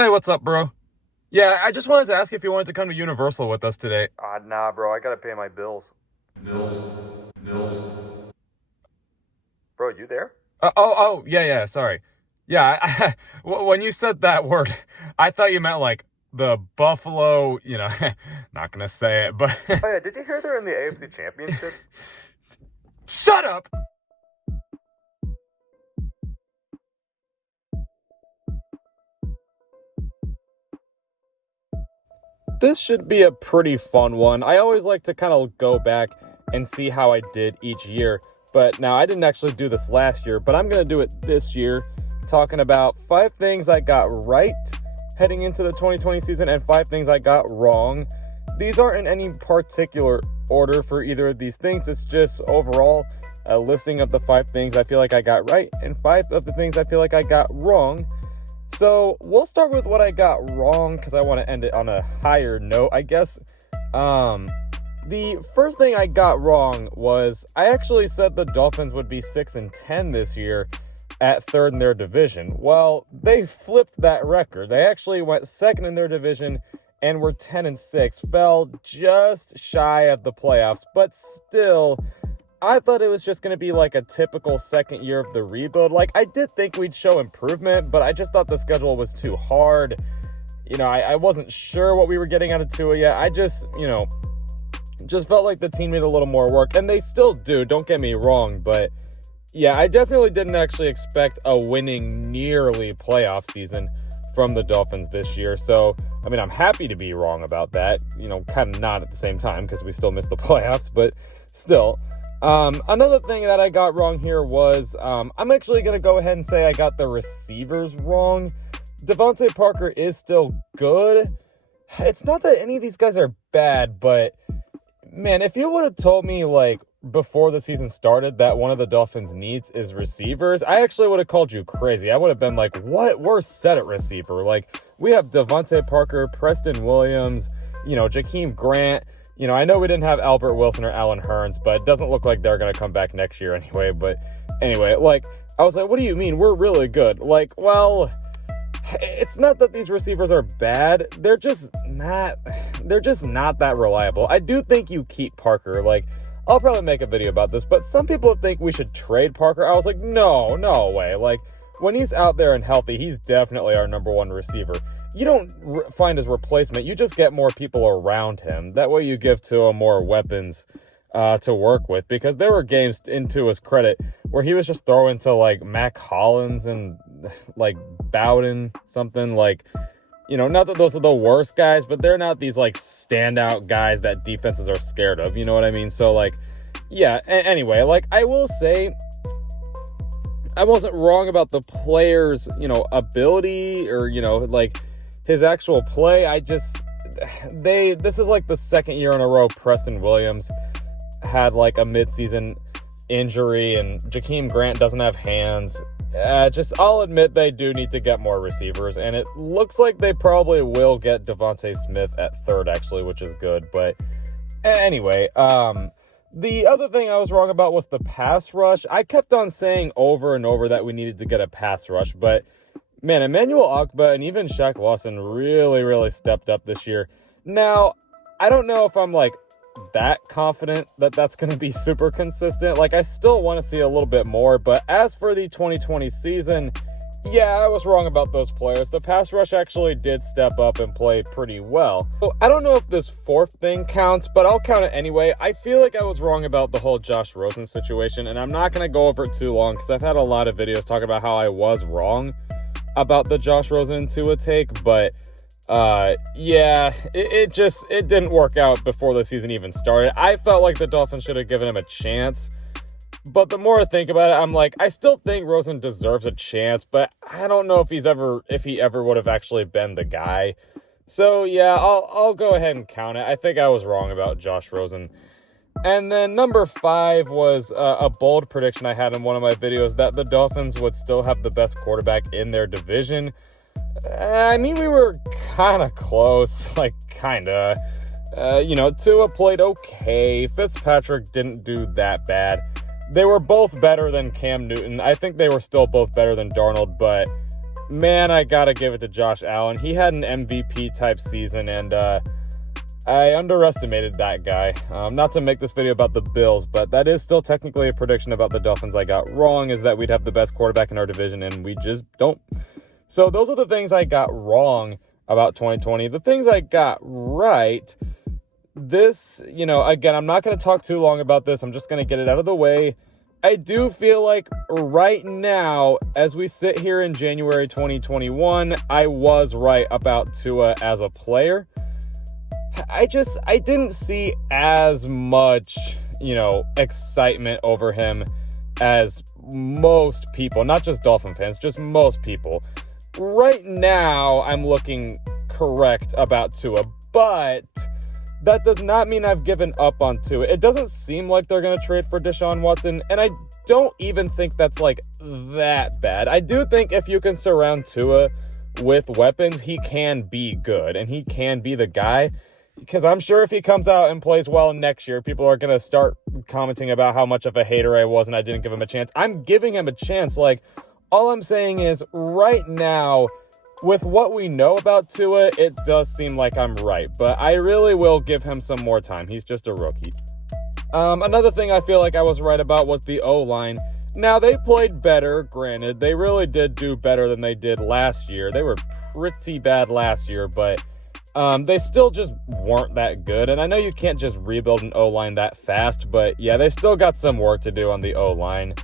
Hey, what's up, bro? Yeah, I just wanted to ask if you wanted to come to Universal with us today. Nah, bro, I gotta pay my bills. Bills, bills. Bro, you there? Yeah, sorry. Yeah, when you said that word, I thought you meant like the Buffalo, not gonna say it, but Oh yeah, did you hear they're in the AFC Championship? shut up! This should be a pretty fun one. I always like to kind of go back and see how I did each year. But now I didn't actually do this last year, but I'm going to do it this year, talking about 5 things I got right heading into the 2020 season and 5 things I got wrong. These aren't in any particular order for either of these things. It's just overall a listing of the 5 things I feel like I got right and 5 of the things I feel like I got wrong. So we'll start with what I got wrong because I want to end it on a higher note, I guess. The first thing I got wrong was I actually said the Dolphins would be 6-10 this year at third in their division. Well, they flipped that record. They actually went second in their division and were 10-6, fell just shy of the playoffs, but still, I thought it was just going to be like a typical second year of the rebuild. Like, I did think we'd show improvement, but I just thought the schedule was too hard. I wasn't sure what we were getting out of Tua yet. I just felt like the team needed a little more work, and they still do, don't get me wrong, but yeah, I definitely didn't actually expect a winning nearly playoff season from the Dolphins this year. So, I mean, I'm happy to be wrong about that, kind of not at the same time because we still missed the playoffs, but still. Another thing that I got wrong here was, I'm actually going to go ahead and say I got the receivers wrong. Devontae Parker is still good. It's not that any of these guys are bad, but man, if you would have told me like before the season started that one of the Dolphins' needs is receivers, I actually would have called you crazy. I would have been like, what? We're set at receiver. Like, we have Devontae Parker, Preston Williams, Jakeem Grant. I know we didn't have Albert Wilson or Allen Hurns, but it doesn't look like they're going to come back next year anyway. But anyway, like, I was like, what do you mean? We're really good. Like, well, it's not that these receivers are bad. They're just not that reliable. I do think you keep Parker. Like, I'll probably make a video about this, but some people think we should trade Parker. I was like, no way. Like, when he's out there and healthy, he's definitely our number one receiver. You don't find his replacement. You just get more people around him. That way you give Tua more weapons to work with, because there were games, into his credit, where he was just throwing to like Mac Hollins and like Bowden, something like, not that those are the worst guys, but they're not these like standout guys that defenses are scared of. You know what I mean? So like, yeah, anyway, like I will say, I wasn't wrong about the player's, ability or, like his actual play. This is like the second year in a row Preston Williams had like a midseason injury and Jakeem Grant doesn't have hands. I'll admit they do need to get more receivers, and it looks like they probably will get Devontae Smith at third actually, which is good. But anyway, the other thing I was wrong about was the pass rush. I kept on saying over and over that we needed to get a pass rush, but man, Emmanuel Ogbah and even Shaq Lawson really, really stepped up this year. Now, I don't know if I'm like that confident that that's going to be super consistent. Like, I still want to see a little bit more, but as for the 2020 season, yeah, I was wrong about those players. The pass rush actually did step up and play pretty well. So I don't know if this fourth thing counts, but I'll count it anyway. I feel like I was wrong about the whole Josh Rosen situation, and I'm not going to go over it too long because I've had a lot of videos talking about how I was wrong about the Josh Rosen and Tua take, but yeah, it didn't work out before the season even started. I felt like the Dolphins should have given him a chance, but the more I think about it, I'm like, I still think Rosen deserves a chance, but I don't know if he ever would have actually been the guy. So yeah, I'll go ahead and count it. I think I was wrong about Josh Rosen. And then number 5 was a bold prediction I had in one of my videos that the Dolphins would still have the best quarterback in their division. I mean, we were kind of close, like kind of. Tua played okay. Fitzpatrick didn't do that bad. They were both better than Cam Newton. I think they were still both better than Darnold, but man, I gotta give it to Josh Allen. He had an MVP type season, and I underestimated that guy. Not to make this video about the Bills, but that is still technically a prediction about the Dolphins I got wrong, is that we'd have the best quarterback in our division, and we just don't. So those are the things I got wrong about 2020. The things I got right, this, again, I'm not going to talk too long about this. I'm just going to get it out of the way. I do feel like right now, as we sit here in January 2021, I was right about Tua as a player. I didn't see as much, excitement over him as most people, not just Dolphin fans, just most people. Right now, I'm looking correct about Tua, but that does not mean I've given up on Tua. It doesn't seem like they're going to trade for Deshaun Watson, and I don't even think that's that bad. I do think if you can surround Tua with weapons, he can be good, and he can be the guy. Because I'm sure if he comes out and plays well next year, people are going to start commenting about how much of a hater I was and I didn't give him a chance. I'm giving him a chance. All I'm saying is right now, with what we know about Tua, it does seem like I'm right. But I really will give him some more time. He's just a rookie. Another thing I feel like I was right about was the O-line. Now, they played better, granted. They really did do better than they did last year. They were pretty bad last year, but they still just weren't that good. And I know you can't just rebuild an O-line that fast, but yeah, they still got some work to do on the O-line.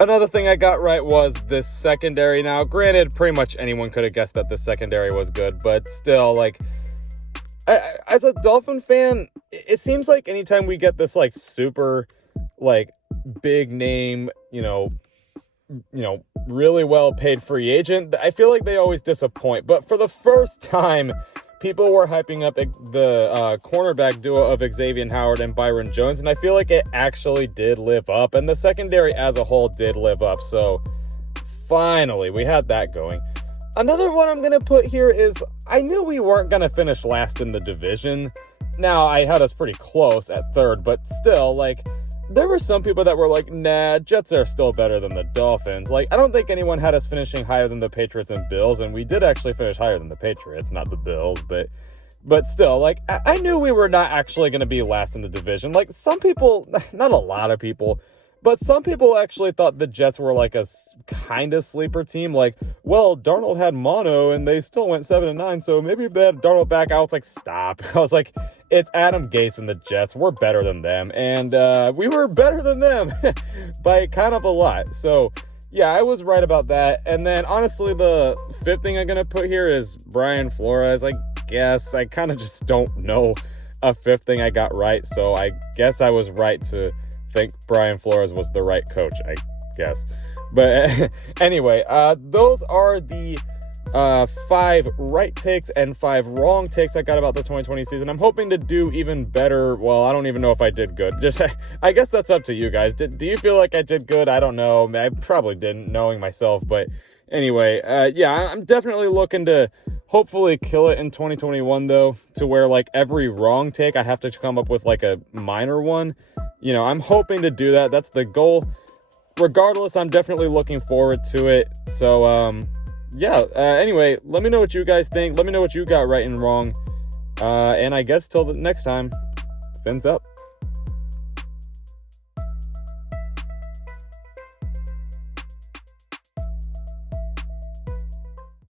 Another thing I got right was this secondary. Now, granted, pretty much anyone could have guessed that the secondary was good, but still, as a Dolphin fan, it seems like anytime we get this, super, big name, really well-paid free agent, I feel like they always disappoint. But for the first time, people were hyping up the cornerback duo of Xavier Howard and Byron Jones, and I feel like it actually did live up, and the secondary as a whole did live up, so finally, we had that going. Another one I'm going to put here is, I knew we weren't going to finish last in the division. Now, I had us pretty close at third, but still, there were some people that were like, nah, Jets are still better than the Dolphins. I don't think anyone had us finishing higher than the Patriots and Bills, and we did actually finish higher than the Patriots, not the Bills, but still, I knew we were not actually going to be last in the division. Some people, not a lot of people, but some people actually thought the Jets were a kind of sleeper team. Well, Darnold had mono, and they still went 7-9, so maybe if they had Darnold back, I was like, stop. I was like, it's Adam Gase and the Jets. We're better than them. And we were better than them by kind of a lot. So, yeah, I was right about that. And then, honestly, the fifth thing I'm going to put here is Brian Flores. I guess I kind of just don't know a fifth thing I got right. So I guess I was right to think Brian Flores was the right coach, I guess. But anyway, those are the 5 right takes and 5 wrong takes I got about the 2020 season. I'm hoping to do even better. Well, I don't even know if I did good. I guess that's up to you guys. Do you feel like I did good? I don't know. I probably didn't, knowing myself. But anyway, yeah, I'm definitely looking to hopefully kill it in 2021, though, to where every wrong take I have to come up with a minor one. I'm hoping to do that. That's the goal. Regardless, I'm definitely looking forward to it. So, yeah, anyway, let me know what you guys think. Let me know what you got right and wrong. And I guess till the next time, fins up.